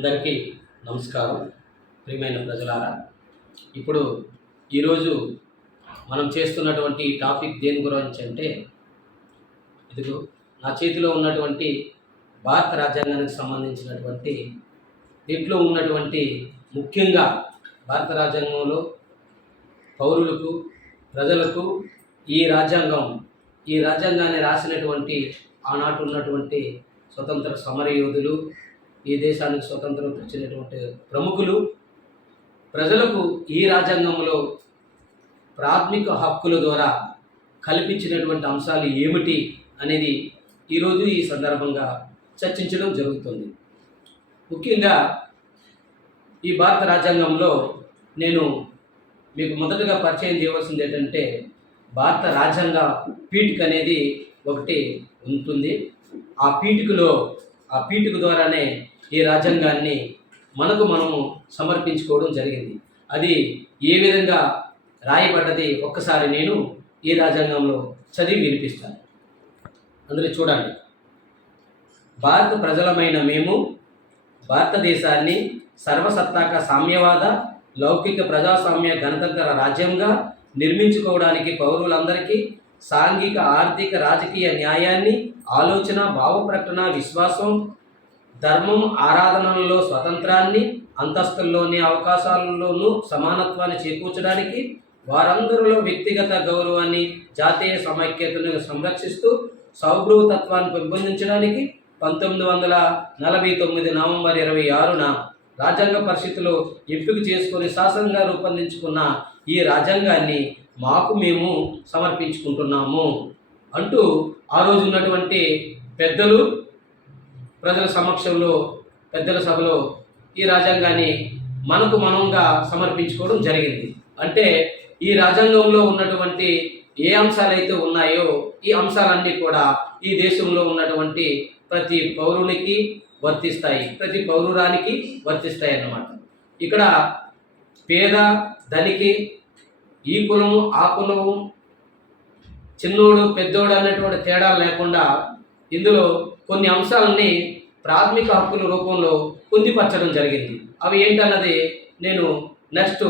అందరికీ నమస్కారం. ప్రియమైన ప్రజలారా, ఇప్పుడు ఈరోజు మనం చేస్తున్నటువంటి టాపిక్ దేని గురించి అంటే, ఇదిగో నా చేతిలో ఉన్నటువంటి భారత రాజ్యాంగానికి సంబంధించినటువంటి దీంట్లో ఉన్నటువంటి ముఖ్యంగా భారత రాజ్యాంగంలో పౌరులకు ప్రజలకు ఈ రాజ్యాంగాన్ని రాసినటువంటి ఆనాటి ఉన్నటువంటి స్వతంత్ర సమరయోధులు, ఈ దేశానికి స్వతంత్రం తెచ్చినటువంటి ప్రముఖులు ప్రజలకు ఈ రాజ్యాంగంలో ప్రాథమిక హక్కుల ద్వారా కల్పించినటువంటి అంశాలు ఏమిటి అనేది ఈరోజు ఈ సందర్భంగా చర్చించడం జరుగుతుంది. ముఖ్యంగా ఈ భారత రాజ్యాంగంలో నేను మీకు మొదటగా పరిచయం చేయవలసింది ఏంటంటే, భారత రాజ్యాంగ పీఠిక అనేది ఒకటి ఉంటుంది. ఆ పీఠిక ద్వారానే ఈ రాజ్యాంగాన్ని మనము సమర్పించుకోవడం జరిగింది. అది ఏ విధంగా రాయబడ్డది ఒక్కసారి నేను ఈ రాజ్యాంగంలో చదివి వినిపిస్తాను. అందులో చూడండి. భారత ప్రజలమైన మేము భారతదేశాన్ని సర్వసత్తాక సామ్యవాద లౌకిక ప్రజాస్వామ్య గణతంత్ర రాజ్యంగా నిర్మించుకోవడానికి పౌరులందరికీ సాంఘిక ఆర్థిక రాజకీయ న్యాయాన్ని, ఆలోచన భావ ప్రకటన విశ్వాసం ధర్మం ఆరాధనలలో స్వతంత్రాన్ని, అంతస్తుల్లోని అవకాశాలలోనూ సమానత్వాన్ని చేకూర్చడానికి, వారందరిలో వ్యక్తిగత గౌరవాన్ని, జాతీయ సమైక్యతను సంరక్షిస్తూ సౌభ్రతత్వాన్ని పెంపొందించడానికి 1949 నవంబర్ 26న రాజ్యాంగ పరిషత్తులో ఎంపిక చేసుకొని శాసనంగా రూపొందించుకున్న ఈ రాజ్యాంగాన్ని మేము సమర్పించుకుంటున్నాము అంటూ ఆ రోజు ఉన్నటువంటి పెద్దలు ప్రజల సమక్షంలో పెద్దల సభలో ఈ రాజ్యాంగాన్ని మనంగా సమర్పించుకోవడం జరిగింది. అంటే ఈ రాజ్యాంగంలో ఉన్నటువంటి ఏ అంశాలైతే ఉన్నాయో ఈ అంశాలన్నీ కూడా ఈ దేశంలో ఉన్నటువంటి ప్రతి పౌరునికి వర్తిస్తాయి, ప్రతి పౌరురానికి వర్తిస్తాయి అన్నమాట. ఇక్కడ పేద ధనికి, ఈ కులము ఆ కులము, చిన్నోడు పెద్దోడు అనేటువంటి తేడా లేకుండా ఇందులో కొన్ని అంశాలని ప్రాథమిక హక్కుల రూపంలో పొందుపరచడం జరిగింది. అవి ఏంటన్నది నేను నెక్స్ట్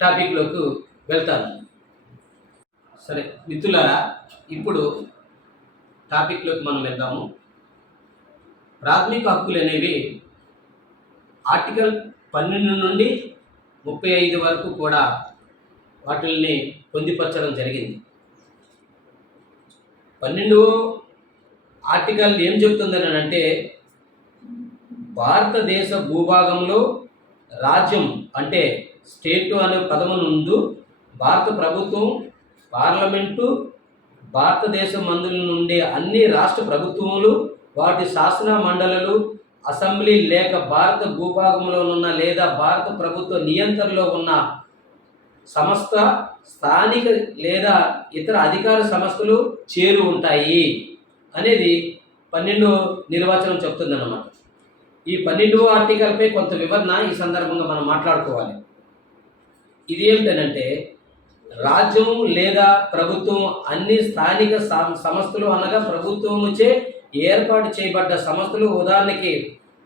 టాపిక్లోకి వెళ్తాను. సరే మిత్రులారా, ఇప్పుడు టాపిక్లోకి మనం వెళ్దాము. ప్రాథమిక హక్కులు అనేవి ఆర్టికల్ 12 నుండి 35 వరకు కూడా వాటిల్ని పొందుపరచడం జరిగింది. 12వ ఆర్టికల్ ఏం చెప్తుందని అంటే, భారతదేశ భూభాగంలో రాజ్యం అంటే స్టేటు అనే పదము నుండి భారత ప్రభుత్వం, పార్లమెంటు, భారతదేశం మందుల నుండి అన్ని రాష్ట్ర ప్రభుత్వములు, వాటి శాసన మండలులు, అసెంబ్లీ లేక భారత భూభాగంలో ఉన్న లేదా భారత ప్రభుత్వ నియంత్రణలో ఉన్న సంస్థ, స్థానిక లేదా ఇతర అధికార సంస్థలు చేరు ఉంటాయి అనేది 12వ నిర్వచనం చెప్తుందన్నమాట. ఈ 12వ ఆర్టికల్పై కొంత వివరణ ఈ సందర్భంగా మనం మాట్లాడుకోవాలి. ఇది ఏమిటంటే, రాజ్యం లేదా ప్రభుత్వం అన్ని స్థానిక సంస్థలు అనగా ప్రభుత్వముచే ఏర్పాటు చేయబడ్డ సంస్థలు, ఉదాహరణకి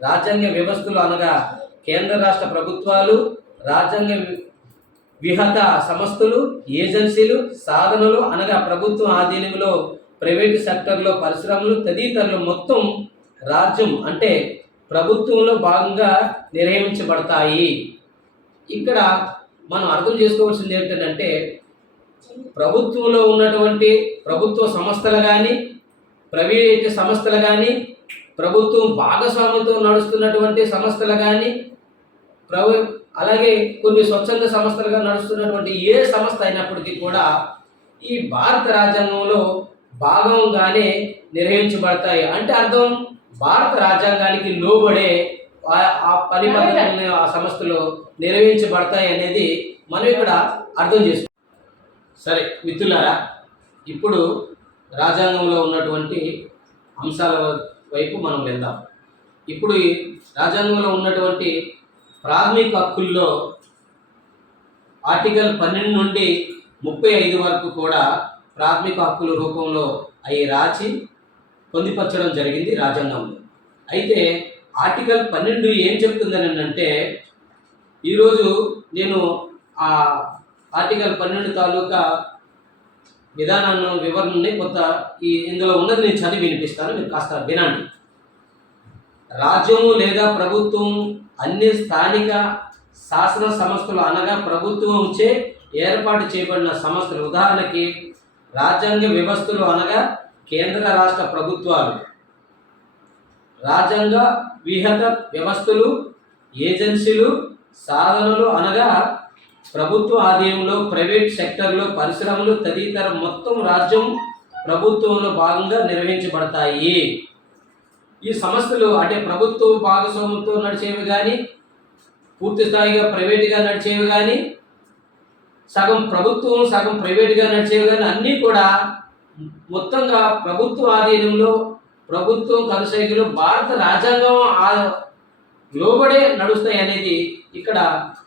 రాజ్యాంగ వ్యవస్థలు అనగా కేంద్ర రాష్ట్ర ప్రభుత్వాలు, రాజ్యాంగ విహత సంస్థలు, ఏజెన్సీలు, సాధనలు అనగా ప్రభుత్వం ఆధీనంలో ప్రైవేటు సెక్టర్లో పరిశ్రమలు తదితరులు మొత్తం రాజ్యం అంటే ప్రభుత్వంలో భాగంగా నిర్వహించబడతాయి. ఇక్కడ మనం అర్థం చేసుకోవాల్సింది ఏంటంటే, ప్రభుత్వంలో ఉన్నటువంటి ప్రభుత్వ సంస్థలు కానీ, ప్రైవేటు సంస్థలు కానీ, ప్రభుత్వం భాగస్వామ్యంతో నడుస్తున్నటువంటి సంస్థలు కానీ, అలాగే కొన్ని స్వచ్ఛంద సంస్థలుగా నడుస్తున్నటువంటి ఏ సంస్థ అయినప్పటికీ కూడా ఈ భారత రాజ్యాంగంలో భాగంగానే నిర్వహించబడతాయి. అంటే అర్థం, భారత రాజ్యాంగానికి లోబడే ఆ పని పద్ధతులను ఆ సంస్థలు నిర్వహించబడతాయి అనేది మనం ఇక్కడ అర్థం చేసుకోవాలి. సరే మిత్రులారా, ఇప్పుడు రాజ్యాంగంలో ఉన్నటువంటి అంశాల వైపు మనం వెళ్దాం. ఇప్పుడు ఈ రాజ్యాంగంలో ఉన్నటువంటి ప్రాథమిక హక్కుల్లో ఆర్టికల్ 12 నుండి 35 వరకు కూడా ప్రాథమిక హక్కుల రూపంలో అవి రాసి పొందుపరచడం జరిగింది రాజ్యాంగంలో. అయితే ఆర్టికల్ 12 ఏం చెప్తుందని అంటే, ఈరోజు నేను ఆ ఆర్టికల్ 12 తాలూకా విధానాన్ని వివరణని కొంత ఇందులో ఉన్నది నేను చదివి వినిపిస్తాను, మీరు కాస్త వినండి. రాజ్యము లేదా ప్రభుత్వం అన్ని స్థానిక శాసన సంస్థలు అనగా ప్రభుత్వంచే ఏర్పాటు చేయబడిన సంస్థలు, ఉదాహరణకి రాజ్యాంగ వ్యవస్థలు అనగా కేంద్ర రాష్ట్ర ప్రభుత్వాలు, రాజ్యాంగ విహిత వ్యవస్థలు, ఏజెన్సీలు, సాధనలు అనగా ప్రభుత్వ ఆధీనంలో ప్రైవేట్ సెక్టర్లో పరిశ్రమలు తదితర మొత్తం రాజ్యం ప్రభుత్వంలో భాగంగా నిర్వహించబడతాయి. ఈ సంస్థలు అంటే ప్రభుత్వ భాగస్వామ్యంతో నడిచేవి కానీ, పూర్తి స్థాయిగా ప్రైవేట్గా నడిచేవి కానీ, సగం ప్రభుత్వం సగం ప్రైవేట్గా నడిచేవి కానీ అన్నీ కూడా మొత్తంగా ప్రభుత్వ ఆధీనంలో ప్రభుత్వం కనుసైగులు భారత రాజ్యాంగం లోబడే నడుస్తాయి అనేది ఇక్కడ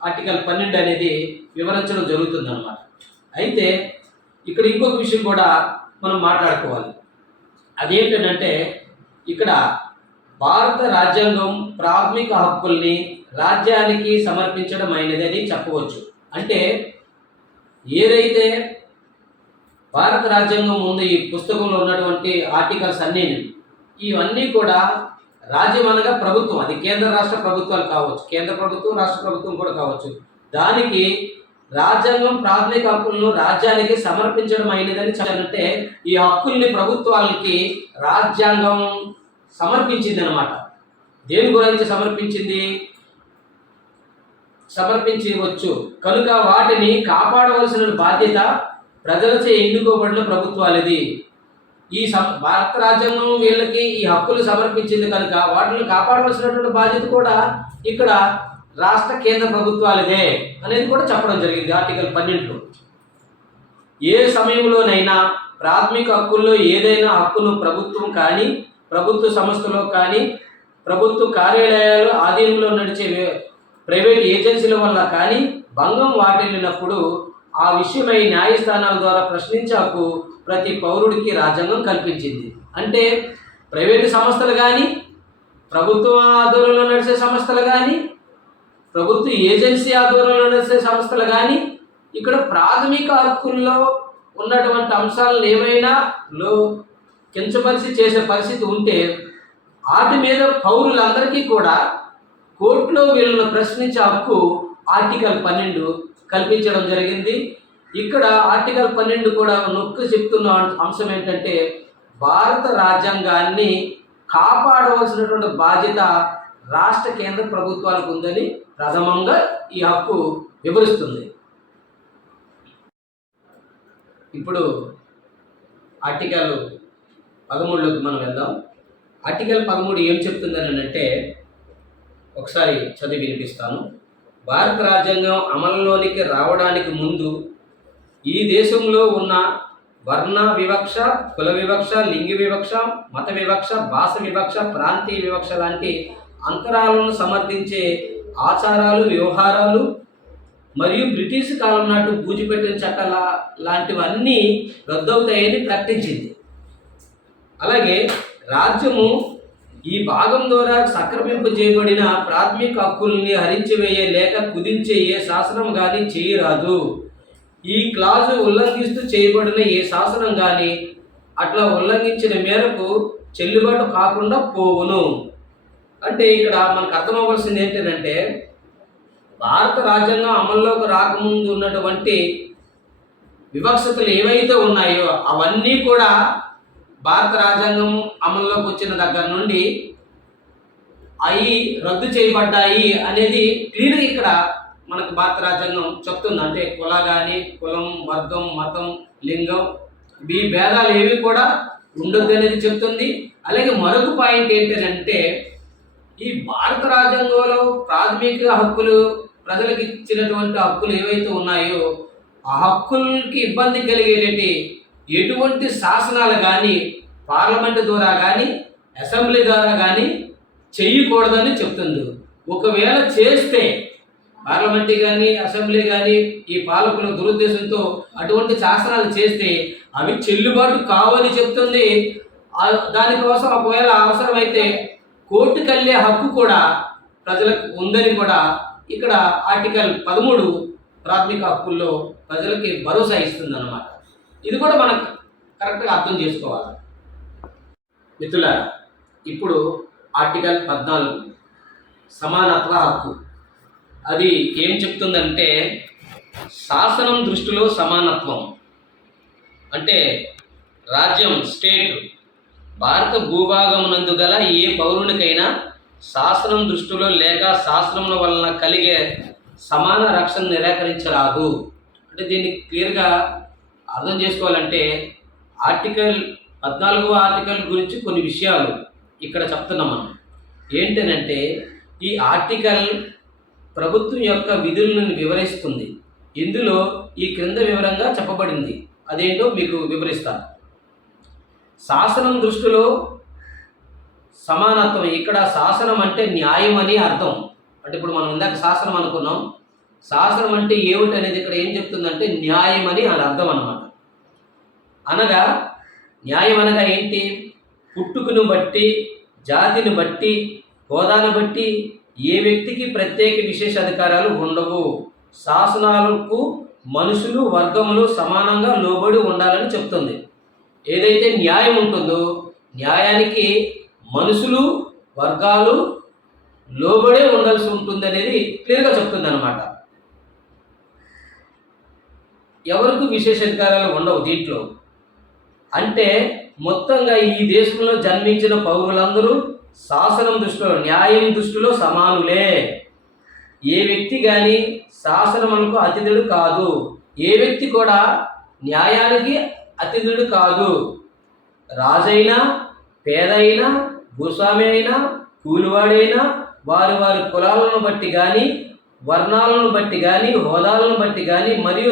ఆర్టికల్ 12 అనేది వివరించడం జరుగుతుంది అన్నమాట. అయితే ఇక్కడ ఇంకొక విషయం కూడా మనం మాట్లాడుకోవాలి. అదేంటంటే ఇక్కడ భారత రాజ్యాంగం ప్రాథమిక హక్కుల్ని రాజ్యానికి సమర్పించడం అయినదని చెప్పవచ్చు. అంటే ఏదైతే భారత రాజ్యాంగం ముందు ఈ పుస్తకంలో ఉన్నటువంటి ఆర్టికల్స్ ఇవన్నీ కూడా రాజ్యం అనగా ప్రభుత్వం, అది కేంద్ర రాష్ట్ర ప్రభుత్వాలు కావచ్చు, కేంద్ర ప్రభుత్వం రాష్ట్ర ప్రభుత్వం కూడా కావచ్చు, దానికి రాజ్యాంగం ప్రాథమిక హక్కులను రాజ్యానికి సమర్పించడం అయినదని చెప్పాలంటే ఈ హక్కుల్ని ప్రభుత్వాలకి రాజ్యాంగం సమర్పించింది అనమాట. దేని గురించి సమర్పించవచ్చు కనుక వాటిని కాపాడవలసిన బాధ్యత ప్రజలచే ఎన్నుకోబడిన ప్రభుత్వాలది. భారత రాజ్యాంగం వీళ్ళకి ఈ హక్కులు సమర్పించింది కనుక వాటిని కాపాడవలసినటువంటి బాధ్యత కూడా ఇక్కడ రాష్ట్ర కేంద్ర ప్రభుత్వాలదే అనేది కూడా చెప్పడం జరిగింది ఆర్టికల్ 12లో. ఏ సమయంలోనైనా ప్రాథమిక హక్కుల్లో ఏదైనా హక్కును ప్రభుత్వం కానీ, ప్రభుత్వ సంస్థలో కానీ, ప్రభుత్వ కార్యాలయాలు ఆధీనంలో నడిచే ప్రైవేట్ ఏజెన్సీల వల్ల కానీ భంగం వాటిల్లినప్పుడు ఆ విషయమై న్యాయస్థానాల ద్వారా ప్రశ్నించే హక్కు ప్రతి పౌరుడికి రాజ్యాంగం కల్పించింది. అంటే ప్రైవేటు సంస్థలు కానీ, ప్రభుత్వ ఆధ్వర్యంలో నడిచే సంస్థలు కానీ, ప్రభుత్వ ఏజెన్సీ ఆధ్వర్యంలో నడిచే సంస్థలు కానీ ఇక్కడ ప్రాథమిక హక్కుల్లో ఉన్నటువంటి అంశాలను ఏమైనా కించపరిచి చేసే పరిస్థితి ఉంటే వాటి మీద పౌరులందరికీ కూడా కోర్టులో వీళ్ళను ప్రశ్నించే హక్కు ఆర్టికల్ 12 కల్పించడం జరిగింది. ఇక్కడ ఆర్టికల్ 12 కూడా నొక్కి చెప్తున్న అంశం ఏంటంటే భారత రాజ్యాంగాన్ని కాపాడవలసినటువంటి బాధ్యత రాష్ట్ర కేంద్ర ప్రభుత్వాలకు ఉందని ప్రథమంగా ఈ హక్కు వివరిస్తుంది. ఇప్పుడు ఆర్టికల్ 13లోకి మనం వెళ్దాం. ఆర్టికల్ 13 ఏం చెప్తుందని అంటే ఒకసారి చదివి వినిపిస్తాను. భారత రాజ్యాంగం అమలులోనికి రావడానికి ముందు ఈ దేశంలో ఉన్న వర్ణ వివక్ష, కుల వివక్ష, లింగ వివక్ష, మత వివక్ష, భాష వివక్ష, ప్రాంతీయ వివక్ష లాంటి అంతరాలను సమర్థించే ఆచారాలు, వ్యవహారాలు మరియు బ్రిటిష్ కాలం నాటి బూజిపెట్టిన చట్టాల లాంటివన్నీ రద్దవుతాయని ప్రకటించింది. అలాగే రాజ్యము ఈ భాగం ద్వారా సక్రమింపు చేయబడిన ప్రాథమిక హక్కుల్ని హరించివేయే లేక కుదించే ఏ శాసనం కానీ చేయరాదు. ఈ క్లాజు ఉల్లంఘిస్తూ చేయబడిన ఏ శాసనం కానీ అట్లా ఉల్లంఘించిన మేరకు చెల్లుబాటు కాకుండా పోవును. అంటే ఇక్కడ మనకు అర్థమవలసింది ఏంటంటే భారత రాజ్యాంగం అమల్లోకి రాకముందు ఉన్నటువంటి వివక్షతలు ఏవైతే ఉన్నాయో అవన్నీ కూడా భారత రాజ్యాంగం అమల్లోకి వచ్చిన దగ్గర నుండి అవి రద్దు చేయబడ్డాయి అనేది క్లియర్గా ఇక్కడ మనకు భారత రాజ్యాంగం చెప్తుంది. అంటే కులం, వర్గం, మతం, లింగం ఈ భేదాలు ఏవి కూడా ఉండొద్దు అనేది చెప్తుంది. అలాగే మరొక పాయింట్ ఏంటంటే ఈ భారత రాజ్యాంగంలో ప్రాథమిక హక్కులు, ప్రజలకు ఇచ్చినటువంటి హక్కులు ఏవైతే ఉన్నాయో ఆ హక్కులకి ఇబ్బంది కలిగేటువంటి ఎటువంటి శాసనాలు కానీ పార్లమెంటు ద్వారా కానీ అసెంబ్లీ ద్వారా కానీ చేయకూడదని చెప్తుంది. ఒకవేళ చేస్తే పార్లమెంట్ కానీ అసెంబ్లీ కానీ ఈ పాలకుల దురుద్దేశంతో అటువంటి శాసనాలు చేస్తే అవి చెల్లుబాటు కావని చెప్తుంది. దానికోసం ఒకవేళ అవసరమైతే కోర్టుకు వెళ్ళే హక్కు కూడా ప్రజలకు ఉందని కూడా ఇక్కడ ఆర్టికల్ 13 ప్రాథమిక హక్కుల్లో ప్రజలకి భరోసా ఇస్తుందన్నమాట. ఇది కూడా మనం కరెక్ట్గా అర్థం చేసుకోవాలి. మిత్రులారా, ఇప్పుడు ఆర్టికల్ 14 సమానత్వ హక్కు. అది ఏం చెప్తుందంటే శాసనం దృష్టిలో సమానత్వం అంటే రాజ్యం స్టేట్ భారత భూభాగమునందు గల ఏ పౌరునికైనా శాసనం దృష్టిలో లేక శాసనముల వలన కలిగే సమాన రక్షణ నిరాకరించరాదు. అంటే దీన్ని క్లియర్గా అర్థం చేసుకోవాలంటే ఆర్టికల్ 14వ ఆర్టికల్ గురించి కొన్ని విషయాలు ఇక్కడ చెప్తున్నాం మనం. ఏంటనంటే ఈ ఆర్టికల్ ప్రభుత్వం యొక్క విధులను వివరిస్తుంది. ఇందులో ఈ క్రింద వివరంగా చెప్పబడింది. అదేంటో మీకు వివరిస్తాను. శాసనం దృష్టిలో సమానత్వం. ఇక్కడ శాసనం అంటే న్యాయం అని అర్థం. అంటే ఇప్పుడు మనం ఇందాక శాసనం అనుకున్నాం. శాసనం అంటే ఏమిటి అనేది ఇక్కడ ఏం చెప్తుందంటే న్యాయం అని అది అర్థం అన్నమాట. అనగా న్యాయం అనగా ఏంటి? పుట్టుకను బట్టి, జాతిని బట్టి, హోదాను బట్టి ఏ వ్యక్తికి ప్రత్యేక విశేష అధికారాలు ఉండవు. శాసనాలకు మనుషులు వర్గములు సమానంగా లోబడి ఉండాలని చెప్తుంది. ఏదైతే న్యాయం ఉంటుందో న్యాయానికి మనుషులు వర్గాలు లోబడే ఉండాల్సి ఉంటుంది అనేది క్లియర్గా చెప్తుంది అన్నమాట. ఎవరికి విశేష అధికారాలు ఉండవు దీంట్లో. అంటే మొత్తంగా ఈ దేశంలో జన్మించిన పౌరులందరూ శాసనం దృష్టిలో న్యాయం దృష్టిలో సమానులే. ఏ వ్యక్తి కానీ శాసనములకు అతిథుడు కాదు. ఏ వ్యక్తి కూడా న్యాయానికి అతిథుడు కాదు. రాజైనా, పేదైనా, భూస్వామి అయినా, కూలివాడైనా వారి వారి కులాలను బట్టి కానీ, వర్ణాలను బట్టి కానీ, హోదాలను బట్టి కానీ మరియు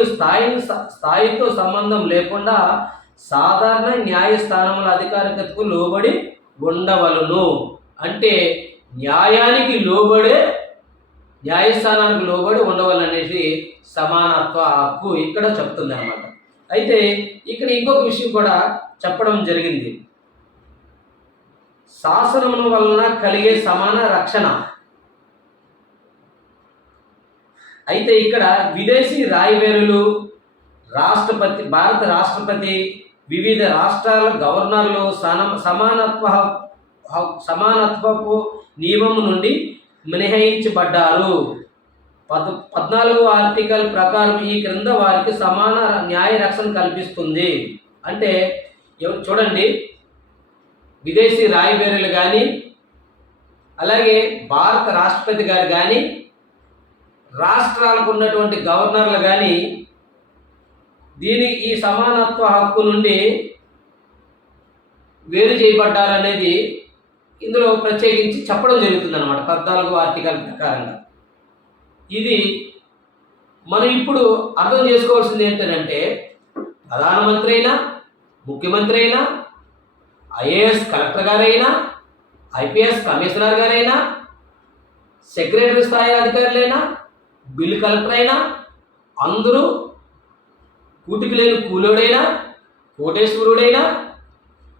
స్థాయితో సంబంధం లేకుండా సాధారణ న్యాయస్థానముల అధికారికతకు లోబడి ఉండవలను. అంటే న్యాయానికి లోబడే న్యాయస్థానానికి లోబడి ఉండవాలనేసి సమానత్వ హక్కు ఇక్కడ చెప్తుంది అన్నమాట. అయితే ఇక్కడ ఇంకొక విషయం కూడా చెప్పడం జరిగింది. శాసనముల వలన కలిగే సమాన రక్షణ. అయితే ఇక్కడ విదేశీ రాయబారులు, రాష్ట్రపతి, భారత రాష్ట్రపతి, వివిధ రాష్ట్రాల గవర్నర్లు సమానత్వపు నియమం నుండి మినహాయించబడ్డారు. 14వ ఆర్టికల్ ప్రకారం ఈ క్రింద వారికి సమాన న్యాయ రక్షణ కల్పిస్తుంది. అంటే చూడండి, విదేశీ రాయబారులు కానీ, అలాగే భారత రాష్ట్రపతి గారు కానీ, రాష్ట్రాలకు ఉన్నటువంటి గవర్నర్లు కానీ ఈ సమానత్వ హక్కు నుండి వేరు చేయబడ్డారనేది ఇందులో ప్రత్యేకించి చెప్పడం జరుగుతుంది అన్నమాట 14వ ఆర్టికల్ ప్రకారంగా. ఇది మనం ఇప్పుడు అర్థం చేసుకోవాల్సింది ఏంటంటే ప్రధానమంత్రి అయినా, ముఖ్యమంత్రి అయినా, ఐఏఎస్ కలెక్టర్ గారైనా, ఐపీఎస్ కమిషనర్ గారైనా, సెక్రటరీ స్థాయి అధికారులైనా, బిల్ కలెక్టర్ అయినా అందరూ కూటికి లేని కూలోడైనా, కోటేశ్వరుడైనా,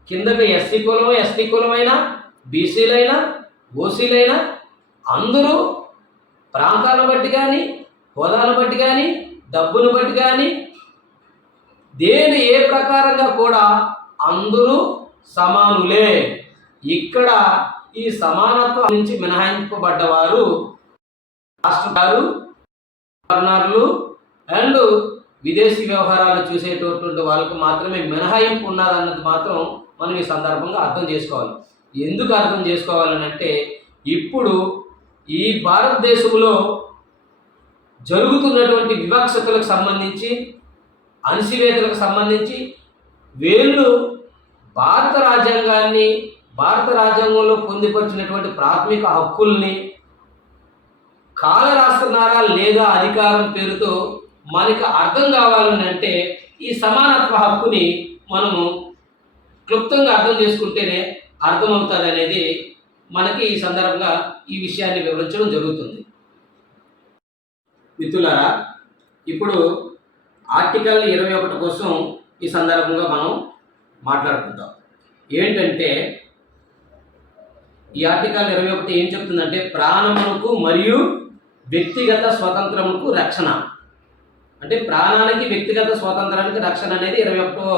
కిందకి ఎస్టీ కులమైనా, బీసీలైనా, ఓసీలైనా అందరూ ప్రాంతాలను బట్టి కానీ, హోదాలను బట్టి కానీ, డబ్బును బట్టి కానీ ఏ ప్రకారంగా కూడా అందరూ సమానులే. ఇక్కడ ఈ సమానత్వం నుంచి మినహాయింపబడ్డవారు రాష్ట్రపతి, గవర్నర్లు అండ్ విదేశీ వ్యవహారాలు చూసేటటువంటి వాళ్ళకు మాత్రమే మినహాయింపు ఉన్నదన్నది మాత్రం మనం ఈ సందర్భంగా అర్థం చేసుకోవాలి. ఎందుకు అర్థం చేసుకోవాలనంటే ఇప్పుడు ఈ భారతదేశంలో జరుగుతున్నటువంటి వివక్షతలకు సంబంధించి, అణచివేతలకు సంబంధించి వీళ్ళు భారత రాజ్యాంగంలో పొందుపరిచినటువంటి ప్రాథమిక హక్కుల్ని కాలరాస్తున్నారా లేదా అధికారం పేరుతో మనకి అర్థం కావాలని అంటే ఈ సమానత్వ హక్కుని మనము క్లుప్తంగా అర్థం చేసుకుంటేనే అర్థమవుతుంది అనేది మనకి ఈ సందర్భంగా ఈ విషయాన్ని వివరించడం జరుగుతుంది. మిత్రులారా, ఇప్పుడు ఆర్టికల్ 21 కోసం ఈ సందర్భంగా మనం మాట్లాడుకుందాం. ఏంటంటే ఈ ఆర్టికల్ 21 ఏం చెప్తుందంటే ప్రాణమునకు మరియు వ్యక్తిగత స్వాతంత్రముకు రక్షణ. అంటే ప్రాణానికి వ్యక్తిగత స్వాతంత్రానికి రక్షణ అనేది 21వ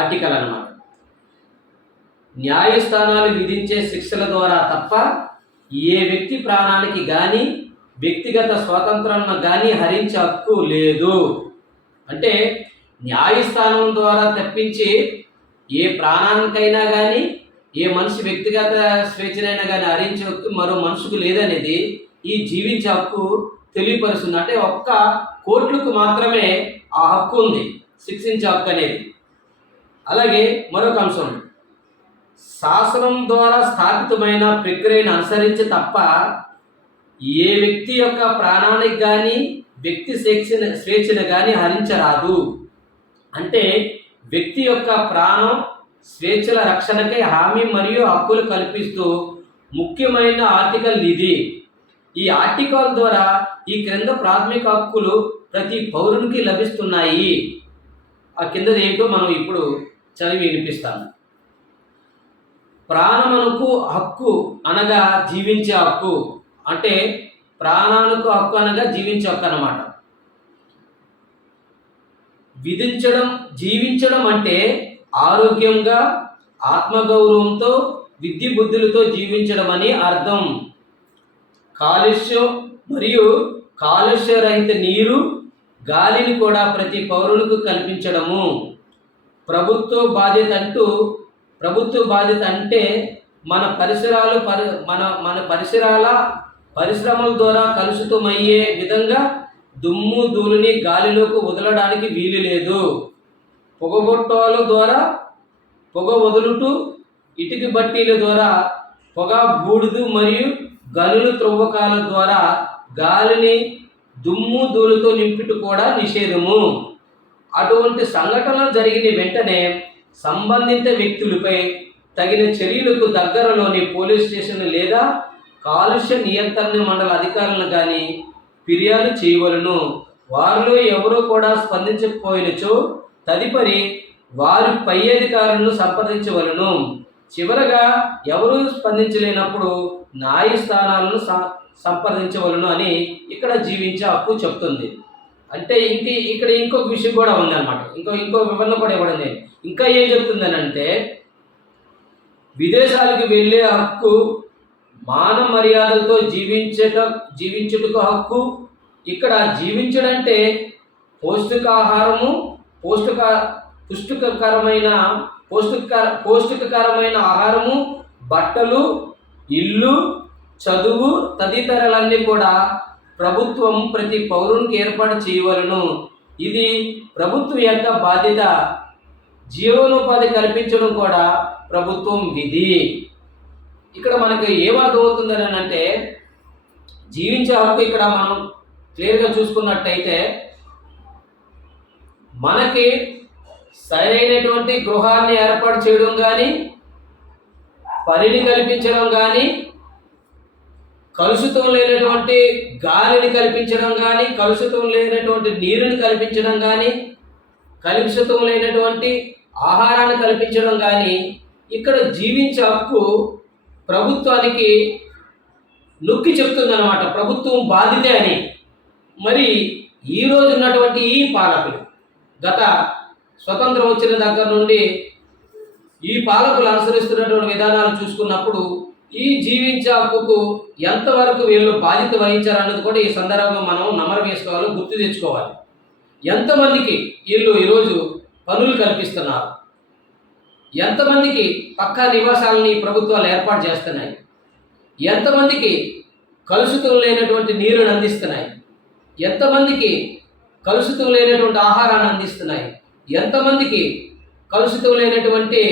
ఆర్టికల్ అన్నమాట. న్యాయస్థానాలు విధించే శిక్షల ద్వారా తప్ప ఏ వ్యక్తి ప్రాణానికి కానీ వ్యక్తిగత స్వాతంత్రాన్ని కానీ హరించే హక్కు లేదు. అంటే న్యాయస్థానం ద్వారా తప్పించి ఏ ప్రాణానికైనా కానీ ఏ మనిషి వ్యక్తిగత స్వేచ్ఛనైనా కానీ హరించే హక్కు మరో మనుషుకు లేదనేది ఈ జీవించే హక్కు తెలియపరుస్తుంది. అంటే ఒక్క కోర్టులకు మాత్రమే ఆ హక్కు ఉంది, శిక్షించే హక్కు అనేది. అలాగే మరొక అంశం, శాసనం ద్వారా స్థాపితమైన ప్రక్రియను అనుసరించి తప్ప ఏ వ్యక్తి యొక్క ప్రాణానికి కానీ వ్యక్తి స్వేచ్ఛను కానీ హరించరాదు. అంటే వ్యక్తి యొక్క ప్రాణం స్వేచ్ఛల రక్షణకై హామీ మరియు హక్కులు కల్పిస్తూ ముఖ్యమైన ఆర్టికల్ ఇది. ఈ ఆర్టికల్ ద్వారా ఈ క్రింద ప్రాథమిక హక్కులు ప్రతి పౌరునికి లభిస్తున్నాయి. ఆ కిందది ఏంటో మనం ఇప్పుడు చదివి వినిపిస్తాను. ప్రాణమునకు హక్కు అనగా జీవించే హక్కు. అంటే ప్రాణానికి హక్కు అనగా జీవించే హక్కు అన్నమాట. జీవించడం అంటే ఆరోగ్యంగా ఆత్మగౌరవంతో విద్య బుద్ధులతో జీవించడం అని అర్థం. కాలుష్యం మరియు కాలుష్యరహిత నీరు గాలిని కూడా ప్రతి పౌరునికి కల్పించడము ప్రభుత్వ బాధ్యత అంటే మన పరిసరాల ద్వారా కలుషితమయ్యే విధంగా దుమ్ము ధూళిని గాలిలోకి వదలడానికి వీలు లేదు. పొగగొట్టాల ద్వారా పొగ వదులుతూ ఇటుక బట్టీల ద్వారా పొగ బూడిదు మరియు గనులు త్రవ్వకాల ద్వారా గాలిని దుమ్ము ధూళితో నింపుట కూడా నిషేధము. అటువంటి సంఘటనలు జరిగిన వెంటనే సంబంధిత వ్యక్తులపై తగిన చర్యలకు దగ్గరలోని పోలీస్ స్టేషన్ లేదా కాలుష్య నియంత్రణ మండల అధికారులను కానీ ఫిర్యాదు చేయవలను. వారిలో ఎవరూ కూడా స్పందించకపోయినచో తదుపరి వారి పై అధికారులను సంప్రదించవలను. చివరగా ఎవరూ స్పందించలేనప్పుడు న్యాయస్థానాలను సంప్రదించవలను అని ఇక్కడ జీవించే హక్కు చెప్తుంది. అంటే ఇక్కడ ఇంకొక విషయం కూడా ఉందన్నమాట. ఇంకో వివరణ కూడా ఇవ్వడం. ఇంకా ఏం చెప్తుందనంటే విదేశాలకు వెళ్ళే హక్కు, మానవ మర్యాదలతో జీవించుటకు హక్కు. ఇక్కడ జీవించడంటే పౌష్టికకరమైన ఆహారము, బట్టలు, ఇల్లు, చదువు తదితరాలన్నీ కూడా ప్రభుత్వం ప్రతి పౌరునికి ఏర్పాటు చేయవలను. ఇది ప్రభుత్వం యొక్క బాధ్యత. జీవనోపాధి కల్పించడం కూడా ప్రభుత్వం విధి. ఇక్కడ మనకు ఏమర్థమవుతుందని అంటే జీవించే హక్కు ఇక్కడ మనం క్లియర్గా చూసుకున్నట్టయితే మనకి సరైనటువంటి గృహాన్ని ఏర్పాటు చేయడం కానీ, పనిని కల్పించడం కానీ, కలుషితం లేనటువంటి గాలిని కల్పించడం కానీ, కలుషితం లేనటువంటి నీరుని కల్పించడం కానీ, కలుషితం లేనటువంటి ఆహారాన్ని కల్పించడం కానీ ఇక్కడ జీవించే హక్కు ప్రభుత్వానికి నొక్కి చెప్తుందన్నమాట. ప్రభుత్వం బాధ్యత అని. మరి ఈరోజు ఉన్నటువంటి ఈ పాలకులు గత స్వతంత్రం వచ్చిన దగ్గర నుండి ఈ పాలకులు అనుసరిస్తున్నటువంటి విధానాలు చూసుకున్నప్పుడు ఈ జీవించే హక్కుకు ఎంతవరకు వీళ్ళు బాధ్యత వహించారన్నది కూడా ఈ సందర్భంలో మనం నమరు వేసుకోవాలి, గుర్తు తెచ్చుకోవాలి. ఎంతమందికి వీళ్ళు ఈరోజు పనులు కల్పిస్తున్నారు, ఎంతమందికి పక్కా నివాసాలని ప్రభుత్వాలు ఏర్పాటు చేస్తున్నాయి, ఎంతమందికి కలుషితం లేనటువంటి నీరుని అందిస్తున్నాయి, ఎంతమందికి కలుషితం లేనటువంటి ఆహారాన్ని అందిస్తున్నాయి, ఎంతమందికి కలుషితం లేనటువంటి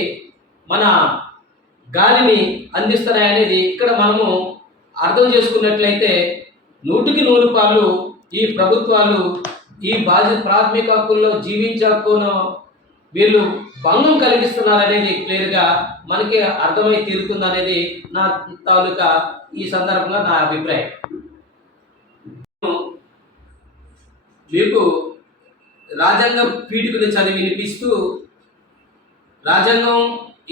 మన గాలిని అందిస్తున్నాయి అనేది ఇక్కడ మనము అర్థం చేసుకున్నట్లయితే 100కి 100 ఈ ప్రభుత్వాలు ఈ ప్రాథమిక హక్కుల్లో జీవించే హక్కును వీళ్ళు భంగం కలిగిస్తున్నారనేది క్లియర్గా మనకి అర్థమై తీరుతుంది అనేది నా తాలూకా ఈ సందర్భంగా నా అభిప్రాయం. మీకు రాజ్యాంగ పీఠికను చదివి వినిపిస్తూ రాజ్యాంగం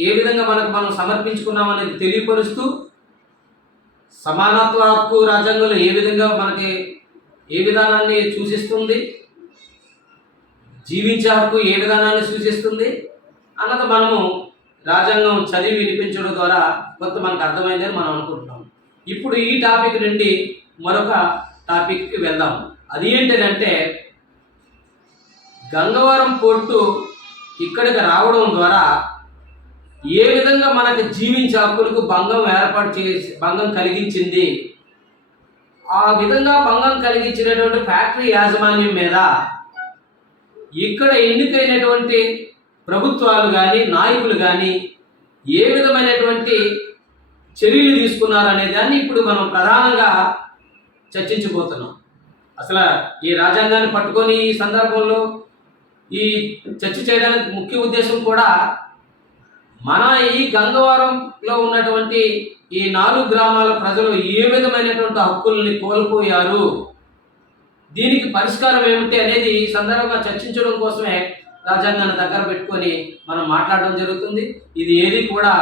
ఏ విధంగా మనం సమర్పించుకున్నామనేది తెలియపరుస్తూ సమానత్వ హక్కు రాజ్యాంగంలో ఏ విధంగా మనకి ఏ విధానాన్ని సూచిస్తుంది, జీవించే హక్కు ఏ విధానాన్ని సూచిస్తుంది అన్నది మనము రాజ్యాంగం చదివి వినిపించడం ద్వారా కొంత మనకు అర్థమైందని మనం అనుకుంటున్నాం. ఇప్పుడు ఈ టాపిక్ నుండి మరొక టాపిక్కి వెళ్దాం. అది ఏంటంటే గంగవరం పోర్టు ఇక్కడికి రావడం ద్వారా ఏ విధంగా మనకు జీవించే హక్కులకు భంగం కలిగించింది. ఆ విధంగా భంగం కలిగించినటువంటి ఫ్యాక్టరీ యాజమాన్యం మీద ఇక్కడ ఎన్నికైనటువంటి ప్రభుత్వాలు కానీ నాయకులు కానీ ఏ విధమైనటువంటి చర్యలు తీసుకున్నారనే దాన్ని ఇప్పుడు మనం ప్రధానంగా చర్చించబోతున్నాం. అసలు ఈ రాజ్యాంగాన్ని పట్టుకొని ఈ సందర్భంలో ఈ చర్చ చేయడానికి ముఖ్య ఉద్దేశం కూడా మన ఈ గంగవరంలో ఉన్నటువంటి ఈ 4 గ్రామాల ప్రజలు ఏ విధమైనటువంటి హక్కుల్ని కోల్పోయారు, దీనికి పరిష్కారం ఏమిటి అనేది ఈ సందర్భంగా చర్చించడం కోసమే రాజ్యాంగాన్ని దగ్గర పెట్టుకొని మనం మాట్లాడడం జరుగుతుంది. ఇది ఏది కూడా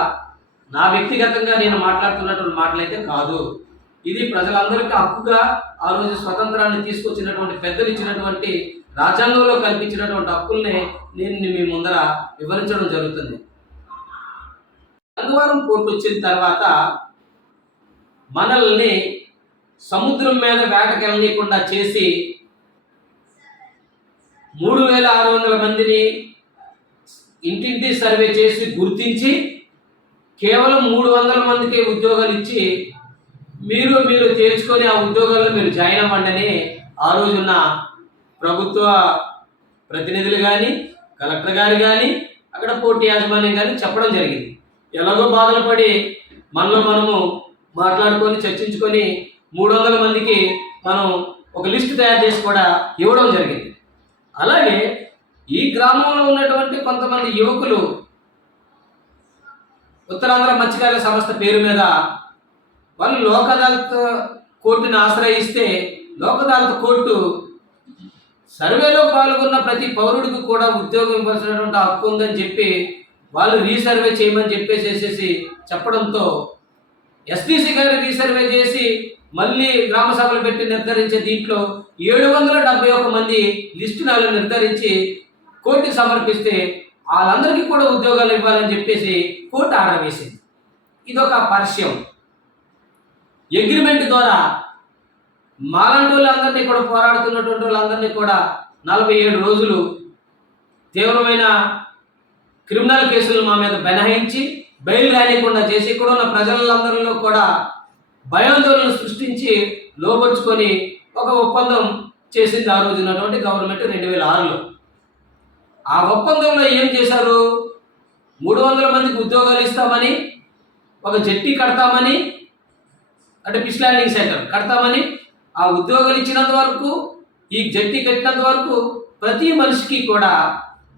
నా వ్యక్తిగతంగా నేను మాట్లాడుతున్నటువంటి మాటలైతే కాదు. ఇది ప్రజలందరికీ హక్కుగా ఆ రోజు స్వతంత్రాన్ని తీసుకొచ్చినటువంటి పెద్దలు ఇచ్చినటువంటి రాజ్యాంగంలో కల్పించినటువంటి హక్కుల్ని నేను మీ ముందర వివరించడం జరుగుతుంది. గంగవరం పోర్టు వచ్చిన తర్వాత మనల్ని సముద్రం మీద వేటకెళ్ళనీయకుండా చేసి 3600 మందిని ఇంటింటి సర్వే చేసి గుర్తించి కేవలం 300 మందికి ఉద్యోగాలు ఇచ్చి మీరు తేల్చుకొని ఆ ఉద్యోగాల్లో మీరు జాయిన్ అవ్వండి అని ఆ రోజున్న ప్రభుత్వ ప్రతినిధులు కానీ కలెక్టర్ గారు కానీ అక్కడ పోర్టు యాజమాన్యం కానీ చెప్పడం జరిగింది. ఎలాగో బాధలు పడి మనము మాట్లాడుకొని చర్చించుకొని 300 మందికి మనం ఒక లిస్ట్ తయారు చేసి కూడా ఇవ్వడం జరిగింది. అలాగే ఈ గ్రామంలో ఉన్నటువంటి కొంతమంది యువకులు ఉత్తరాంధ్ర మత్స్యకారుల సంస్థ పేరు మీద వాళ్ళు లోక్ అదాలత్ కోర్టుని ఆశ్రయిస్తే లోక్ అదాలత్ కోర్టు సర్వేలో పాల్గొన్న ప్రతి పౌరుడికి కూడా ఉద్యోగం ఇవ్వాల్సినటువంటి హక్కు ఉందని చెప్పి వాళ్ళు రీసర్వే చేయమని చెప్పేసి చెప్పడంతో ఎస్పీసీ గారు రీసర్వే చేసి మళ్ళీ గ్రామ సభలు పెట్టి నిర్ధారించే దీంట్లో 771 మంది లిస్టులను నిర్ధారించి కోర్టుకి సమర్పిస్తే వాళ్ళందరికీ కూడా ఉద్యోగాలు ఇవ్వాలని చెప్పేసి కోర్టు ఆర్డర్ వేసింది. ఇదొక పరిచయం. అగ్రిమెంట్ ద్వారా మాలాంటి వాళ్ళందరినీ కూడా పోరాడుతున్నటువంటి వాళ్ళందరినీ కూడా 47 రోజులు తీవ్రమైన క్రిమినల్ కేసులు మా మీద బెనహాయించి బెయిల్ రానికుండా చేసి ఇక్కడ ఉన్న ప్రజలందరిలో కూడా భయాందోళన సృష్టించి లోపరుచుకొని ఒక ఒప్పందం చేసింది ఆ రోజు ఉన్నటువంటి గవర్నమెంట్ 2006లో. ఆ ఒప్పందంలో ఏం చేశారు? 300 మందికి ఉద్యోగాలు ఇస్తామని, ఒక జెట్టి కడతామని, అంటే ఫిష్ ల్యాండింగ్ సెంటర్ కడతామని, ఆ ఉద్యోగాలు ఇచ్చినంత వరకు, ఈ జెట్టి కట్టినంత వరకు ప్రతి మనిషికి కూడా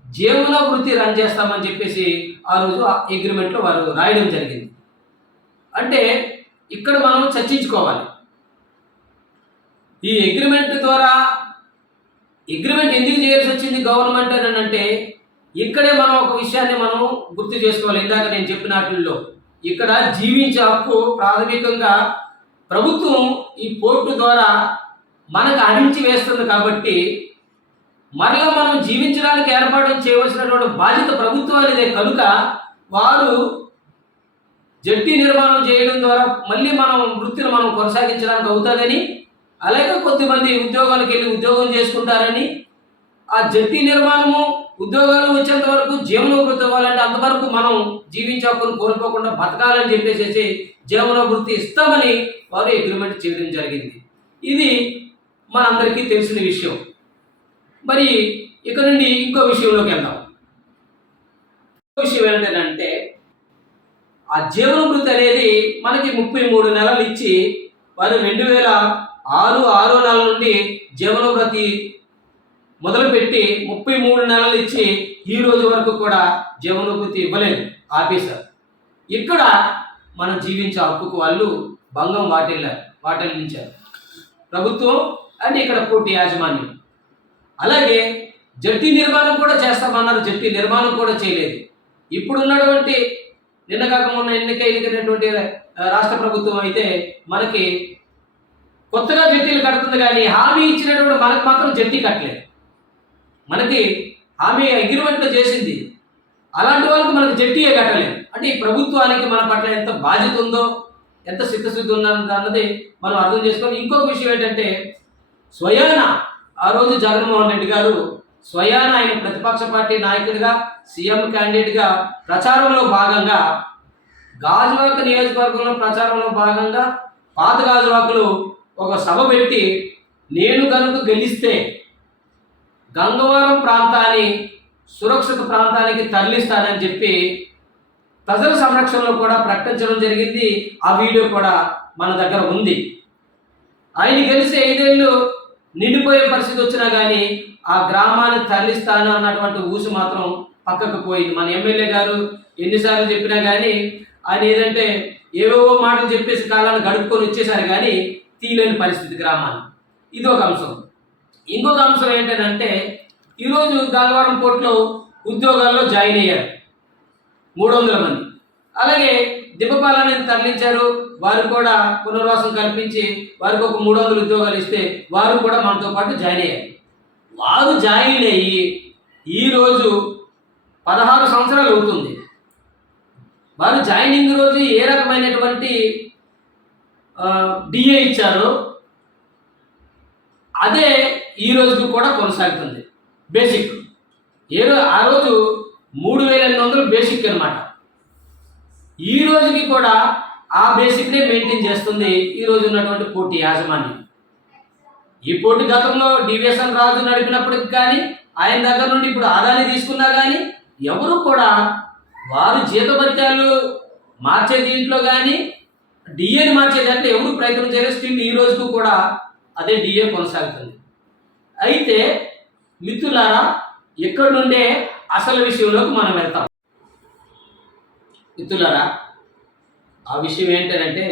జీవనోభివృద్ధి రన్ చేస్తామని చెప్పేసి ఆ రోజు అగ్రిమెంట్లో వారు రాయడం జరిగింది. అంటే ఇక్కడ మనం చర్చించుకోవాలి. ఈ అగ్రిమెంట్ ద్వారా అగ్రిమెంట్ ఎందుకు చేయాల్సి వచ్చింది గవర్నమెంట్ అని అంటే ఇక్కడే మనం ఒక విషయాన్ని మనం గుర్తు చేసుకోవాలి. ఇందాక నేను చెప్పిన వాటిల్లో ఇక్కడ జీవించే హక్కు ప్రాథమికంగా ప్రభుత్వం ఈ పోర్టు ద్వారా మనకు అందించి వేస్తుంది కాబట్టి మరలా మనం జీవించడానికి ఏర్పాటు చేయవలసినటువంటి బాధ్యత ప్రభుత్వానిదే కనుక వారు జట్టి నిర్మాణం చేయడం ద్వారా మళ్ళీ మనం వృత్తిని మనం కొనసాగించడానికి అవుతుందని, అలాగే కొద్దిమంది ఉద్యోగాలకు వెళ్ళి ఉద్యోగం చేసుకుంటారని, ఆ జట్టి నిర్మాణము ఉద్యోగాలు వచ్చేంత వరకు జీవనోభివృద్ధి అవ్వాలంటే అంతవరకు మనం జీవించే హక్కును కోల్పోకుండా బతకాలని చెప్పేసి జీవనోభివృద్ధి ఇస్తామని వారు అగ్రిమెంట్ చేయడం జరిగింది. ఇది మనందరికీ తెలిసిన విషయం. మరి ఇక నుండి ఇంకో విషయంలోకి వెళ్దాం. ఇంకో విషయం ఏంటంటే ఆ జీవనోభివృద్ధి అనేది మనకి 33 నెలలు ఇచ్చి వారు 2006 నెల నుండి జీవనోభివృద్ధి మొదలుపెట్టి 33 నెలలు ఇచ్చి ఈ రోజు వరకు కూడా జీవనోభివృద్ధి ఇవ్వలేదు ఆఫీసర్. ఇక్కడ మనం జీవించే హక్కుకు వాళ్ళు భంగం వాటిల్లించారు ప్రభుత్వం అండ్ ఇక్కడ పోర్టు యాజమాన్యం. అలాగే జట్టి నిర్మాణం కూడా చేస్తామన్నారు, జట్టి నిర్మాణం కూడా చేయలేదు. ఇప్పుడున్నటువంటి నిన్న కాక మొన్న ఎన్నికైనటువంటి రాష్ట్ర ప్రభుత్వం అయితే మనకి కొత్తగా జట్టీలు కడుతుంది, కానీ హామీ ఇచ్చినటువంటి మనకు మాత్రం జట్టీ కట్టలేదు. మనకి హామీ అగ్రిమెంట్ చేసింది, అలాంటి వాళ్ళకి మనకు జట్టీయే కట్టలేదు. అంటే ఈ ప్రభుత్వానికి మన పట్ల ఎంత బాధ్యత ఉందో, ఎంత చిత్తశుద్ధి ఉన్నది అన్నది మనం అర్థం చేసుకోవాలి. ఇంకొక విషయం ఏంటంటే, స్వయాన ఆ రోజు జగన్మోహన్ రెడ్డి గారు స్వయాన ఆయన ప్రతిపక్ష పార్టీ నాయకుడిగా, సీఎం క్యాండిడేట్గా ప్రచారంలో భాగంగా గాజువాక నియోజకవర్గంలో ప్రచారంలో భాగంగా పాత గాజువాకలో ఒక సభ పెట్టి, నేను కనుక గెలిస్తే గంగవరం ప్రాంతాన్ని సురక్షిత ప్రాంతానికి తరలిస్తానని చెప్పి ప్రజల సంరక్షణలో కూడా ప్రకటించడం జరిగింది. ఆ వీడియో కూడా మన దగ్గర ఉంది. ఆయన గెలిచి 5 ఏళ్ళు నిండిపోయే పరిస్థితి వచ్చినా కానీ ఆ గ్రామాన్ని తరలిస్తాను అన్నటువంటి ఊసు మాత్రం పక్కకు పోయింది. మన ఎమ్మెల్యే గారు ఎన్నిసార్లు చెప్పినా కానీ ఆయన ఏదంటే ఏవేవో మాటలు చెప్పేసి కాలాన్ని గడుపుకొని వచ్చేసారు, కానీ తీయలేని పరిస్థితి గ్రామాన్ని. ఇది ఒక అంశం. ఇంకొక అంశం ఏంటంటే, ఈరోజు గంగవరం పోర్టులో ఉద్యోగాల్లో జాయిన్ అయ్యారు 300 మంది. అలాగే దిబ్బపాలని తరలించారు, వారు కూడా పునర్వాసం కల్పించి వారికి ఒక 300 ఉద్యోగాలు ఇస్తే వారు కూడా మనతో పాటు జాయిన్ అయ్యారు. వారు జాయిన్ అయ్యి ఈరోజు 16 సంవత్సరాలు అవుతుంది. వారు జాయినింగ్ రోజు ఏ రకమైనటువంటి డిఏ ఇచ్చారో అదే ఈ రోజుకు కూడా కొనసాగుతుంది. బేసిక్ ఆ రోజు 3800 బేసిక్ అనమాట. ఈ రోజుకి కూడా ఆ బేసిక్నే మెయింటైన్ చేస్తుంది ఈ రోజు ఉన్నటువంటి పోటీ యాజమాన్యం. ఈ పోటీ గతంలో డివిఎస్ఎన్ రాజు నడిపినప్పటికి కానీ, ఆయన దగ్గర నుండి ఇప్పుడు ఆదాని తీసుకున్నా కానీ ఎవరు కూడా వారు జీతభత్యాలు మార్చే దీంట్లో కానీ డిఏని మార్చే దాంట్లో ఎవరు ప్రయత్నం చేయలేదు. స్టిల్ ఈ రోజుకు కూడా అదే డిఏ కొనసాగుతుంది. అయితే మిత్రులారా, ఎక్కడి నుండే అసలు విషయంలోకి మనం వెళ్తాం. మిత్రులారా, ఆ విషయం ఏంటంటే,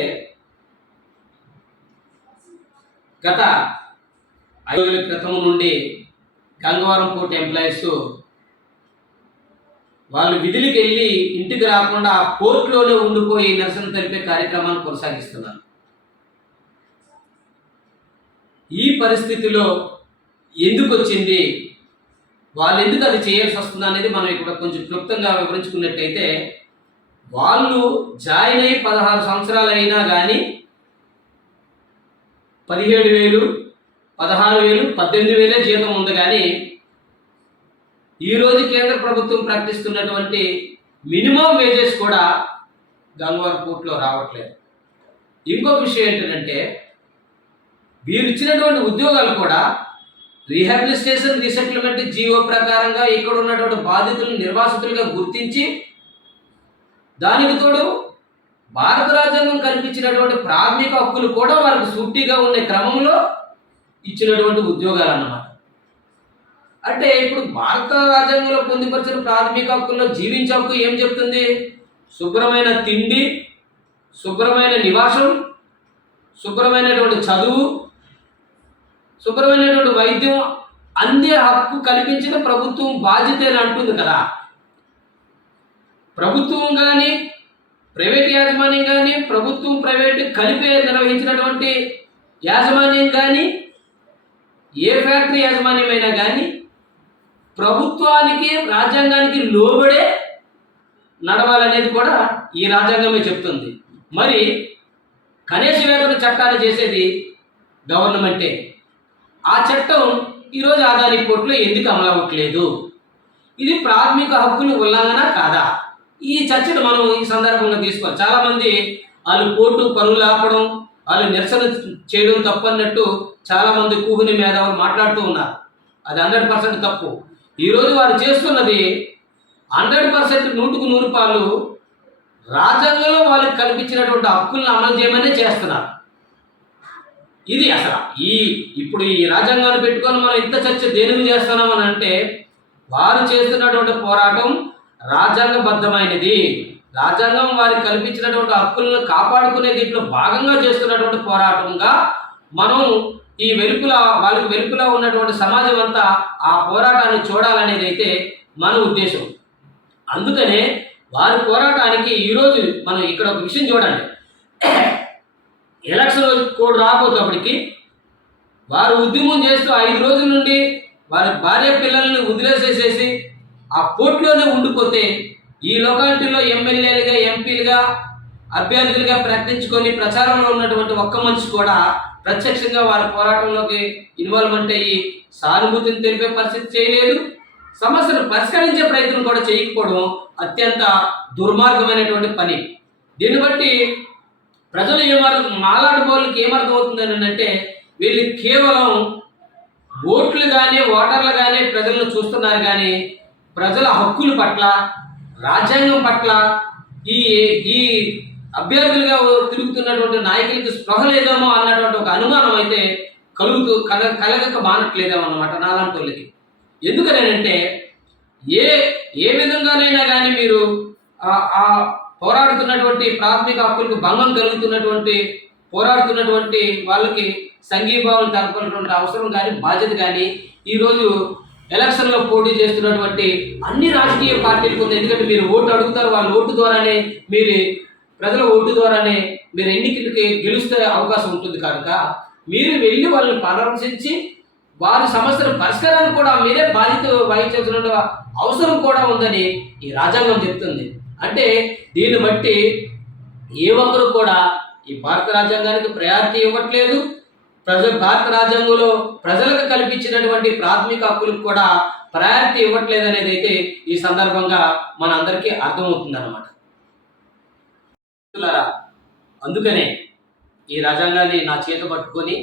గత 5 రోజుల క్రితం నుండి గంగవరం పోర్ట్ ఎంప్లాయీస్ వాళ్ళు విధులకు వెళ్ళి ఇంటికి రాకుండా ఆ పోర్టులోనే ఉండిపోయి నిరసన తెలిపే కార్యక్రమాన్ని కొనసాగిస్తున్నారు. ఈ పరిస్థితిలో ఎందుకు వచ్చింది, వాళ్ళు ఎందుకు అది చేయాల్సి వస్తుంది అనేది మనం ఇక్కడ కొంచెం క్లుప్తంగా వివరించుకున్నట్టయితే, వాళ్ళు జాయిన్ అయ్యి 16 సంవత్సరాలు అయినా కానీ 17,000, 16,000, 18,000 జీతం ఉంది. కానీ ఈరోజు కేంద్ర ప్రభుత్వం ప్రకటిస్తున్నటువంటి మినిమం వేజెస్ కూడా గంగవరం పోర్టులో రావట్లేదు. ఇంకొక విషయం ఏంటంటే, వీరు ఇచ్చినటువంటి ఉద్యోగాలు కూడా రీహాబిలిటేషన్ రీసెటిల్మెంట్ జీవో ప్రకారంగా ఇక్కడ ఉన్నటువంటి బాధితులను నిర్వాసితులుగా గుర్తించి, దానికి తోడు భారత రాజ్యాంగం కల్పించినటువంటి ప్రాథమిక హక్కులు కూడా వారికి సూటిగా ఉండే క్రమంలో ఇచ్చినటువంటి ఉద్యోగాలు అన్నమాట. అంటే ఇప్పుడు భారత రాజ్యాంగంలో పొందుపరిచిన ప్రాథమిక హక్కుల్లో జీవించే హక్కు ఏం చెప్తుంది? శుభ్రమైన తిండి, శుభ్రమైన నివాసం, శుభ్రమైనటువంటి చదువు, శుభ్రమైనటువంటి వైద్యం అందే హక్కు కల్పించిన ప్రభుత్వం బాధ్యత అని అంటుంది కదా. ప్రభుత్వం కానీ, ప్రైవేట్ యాజమాన్యం కానీ, ప్రభుత్వం ప్రైవేట్ కలిపి నిర్వహించినటువంటి యాజమాన్యం కానీ, ఏ ఫ్యాక్టరీ యాజమాన్యమైనా కానీ ప్రభుత్వానికి, రాజ్యాంగానికి లోబడే నడవాలనేది కూడా ఈ రాజ్యాంగమే చెప్తుంది. మరి కనీస వేతన చట్టాలు చేసేది గవర్నమెంటే. ఆ చట్టం ఈరోజు ఆదాని పోర్టులో ఎందుకు అమలు అవ్వట్లేదు? ఇది ప్రాథమిక హక్కులు ఉల్లంఘన కాదా? ఈ చర్చను మనం ఈ సందర్భంగా తీసుకోవాలి. చాలామంది వాళ్ళు పోర్టు పనులు ఆపడం, వాళ్ళు నిరసన చేయడం తప్పన్నట్టు చాలామంది కూహుని మేధావులు మాట్లాడుతూ ఉన్నారు. అది 100% తప్పు. ఈరోజు వారు చేస్తున్నది 100% 100కు 100 పాలు రాజ్యాంగంలో వాళ్ళకి కల్పించినటువంటి హక్కులను అమలు చేయమనే చేస్తున్నారు. ఇది అసలు ఇప్పుడు ఈ రాజ్యాంగాన్ని పెట్టుకొని మనం ఇంత చర్చ దేనికి చేస్తున్నామని అంటే, వారు చేస్తున్నటువంటి పోరాటం రాజ్యాంగబద్ధమైనది. రాజ్యాంగం వారికి కల్పించినటువంటి హక్కులను కాపాడుకునే దీంట్లో భాగంగా చేస్తున్నటువంటి పోరాటంగా మనం ఈ వాళ్ళకి వెలుపులా ఉన్నటువంటి సమాజం అంతా ఆ పోరాటాన్ని చూడాలనేది అయితే మన ఉద్దేశం. అందుకనే వారి పోరాటానికి ఈరోజు మనం ఇక్కడ ఒక విషయం చూడండి. ఎలక్షన్ కోడ్ రాబోతున్నప్పటికీ వారు ఉద్యమం చేస్తూ 5 రోజుల నుండి వారి భార్య పిల్లల్ని వదిలేసేసేసి ఆ కోర్టులోనే ఉండిపోతే ఈ లొకాలిటీలో ఎమ్మెల్యేలుగా ఎంపీలుగా అభ్యర్థులుగా ప్రకటించుకొని ప్రచారంలో ఉన్నటువంటి ఒక్క మనిషి కూడా ప్రత్యక్షంగా వారి పోరాటంలోకి ఇన్వాల్వ్మెంట్ అయ్యి సానుభూతిని తెలిపే పరిస్థితి చేయలేదు. సమస్యను పరిష్కరించే ప్రయత్నం కూడా చేయకపోవడం అత్యంత దుర్మార్గమైనటువంటి పని. దీన్ని బట్టి ప్రజలు మాలాడు పౌరులకి ఏమర్థం అవుతుందని అంటే వీళ్ళు కేవలం ఓట్లు కానీ ఓటర్లు కానీ ప్రజలను చూస్తున్నారు కానీ ప్రజల హక్కుల పట్ల రాజ్యాంగం పట్ల ఈ ఈ అభ్యర్థులుగా తిరుగుతున్నటువంటి నాయకులకి స్పృహ లేదేమో అన్నటువంటి ఒక అనుమానం అయితే కలగక మానట్లేదేమో అన్నమాట నాలాంటి వాళ్ళకి. ఎందుకనేనంటే ఏ విధంగానైనా కానీ మీరు ఆ పోరాడుతున్నటువంటి ప్రాథమిక హక్కులకు భంగం కలుగుతున్నటువంటి పోరాడుతున్నటువంటి వాళ్ళకి సంఘీభావం తెలపాల్సినటువంటి అవసరం కానీ బాధ్యత కానీ ఈరోజు ఎలక్షన్లో పోటీ చేస్తున్నటువంటి అన్ని రాజకీయ పార్టీలకు ఉంది. ఎందుకంటే మీరు ఓటు అడుగుతారు, వాళ్ళ ఓటు ద్వారానే ప్రజల ఓటు ద్వారానే మీరు ఎన్నికలకి గెలుస్తే అవకాశం ఉంటుంది కనుక మీరు వెళ్ళి వాళ్ళని పరామర్శించి వారి సమస్యల పరిష్కారానికి కూడా మీరే బాధ్యత వహించాల్సిన అవసరం కూడా ఉందని ఈ రాజ్యాంగం చెప్తుంది. అంటే దీన్ని బట్టి ఏ ఒక్కరు కూడా ఈ భారత రాజ్యాంగానికి ప్రయారిటీ ఇవ్వట్లేదు. భారత రాజ్యాంగంలో ప్రజలకు కల్పించినటువంటి ప్రాథమిక హక్కులకు కూడా ప్రయారిటీ ఇవ్వట్లేదు అనేది అయితే ఈ సందర్భంగా మన అందరికీ అర్థమవుతుంది అన్నమాట. అందుకనే ఈ రాజ్యాంగాన్ని నా చేత పట్టుకొని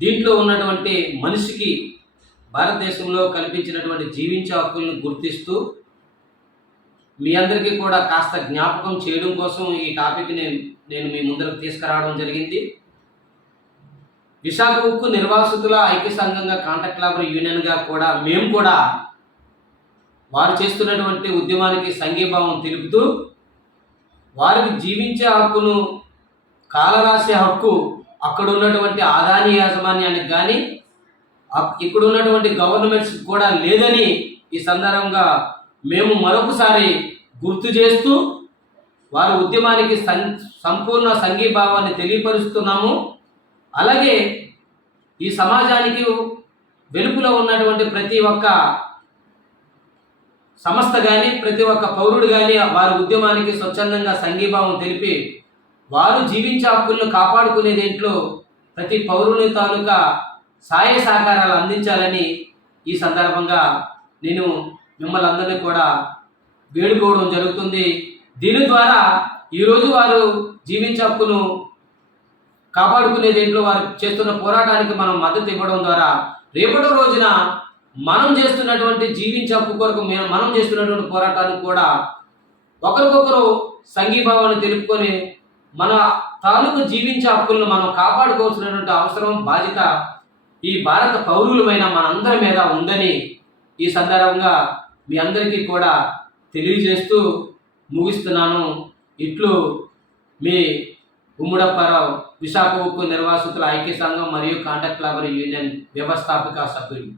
దీంట్లో ఉన్నటువంటి మనిషికి భారతదేశంలో కల్పించినటువంటి జీవించే హక్కులను గుర్తిస్తూ మీ అందరికీ కూడా కాస్త జ్ఞాపకం చేయడం కోసం ఈ టాపిక్ని నేను మీ ముందరకు తీసుకురావడం జరిగింది. విశాఖ ఉక్కు నిర్వాసితుల ఐక్య సంఘంగా కాంట్రాక్ట్ లేబర్ యూనియన్గా కూడా మేము కూడా వారు చేస్తున్నటువంటి ఉద్యమానికి సంఘీభావం తెలుపుతూ వారికి జీవించే హక్కును కాలరాసే హక్కు అక్కడ ఉన్నటువంటి ఆదాని యాజమాన్యానికి కానీ ఇక్కడ ఉన్నటువంటి గవర్నమెంట్స్ కూడా లేదని ఈ సందర్భంగా మేము మరొకసారి గుర్తు చేస్తూ వారి ఉద్యమానికి సంపూర్ణ సంఘీభావాన్ని తెలియపరుస్తున్నాము. అలాగే ఈ సమాజానికి వెలుపులో ఉన్నటువంటి ప్రతి ఒక్క సంస్థ కానీ ప్రతి ఒక్క పౌరుడు కానీ వారి ఉద్యమానికి స్వచ్ఛందంగా సంఘీభావం తెలిపి వారు జీవించే హక్కులను కాపాడుకునే దేంట్లో ప్రతి పౌరుని తాలూకా సహాయ సహకారాలు అందించాలని ఈ సందర్భంగా నేను మిమ్మల్ని అందరినీ కూడా వేడుకోవడం జరుగుతుంది. దీని ద్వారా ఈరోజు వారు జీవించే హక్కును కాపాడుకునే దేంట్లో వారు చేస్తున్న పోరాటానికి మనం మద్దతు ఇవ్వడం ద్వారా రేపటి రోజున మనం చేస్తున్నటువంటి జీవించే హక్కు కొరకు మనం చేస్తున్నటువంటి పోరాటానికి కూడా ఒకరికొకరు సంఘీభావాన్ని తెలుపుకొని మన తాలూకు జీవించే హక్కులను మనం కాపాడుకోవాల్సినటువంటి అవసరం బాధ్యత ఈ భారత పౌరులమైన మనందరి మీద ఉందని ఈ సందర్భంగా మీ అందరికీ కూడా తెలియజేస్తూ ముగిస్తున్నాను. ఇట్లు మీ ఉమ్మడప్పారావు, విశాఖ ఉక్కు నిర్వాసితుల ఐక్య సంఘం మరియు కాంట్రాక్ట్ లేబర్ యూనియన్ వ్యవస్థాపక సభ్యులు.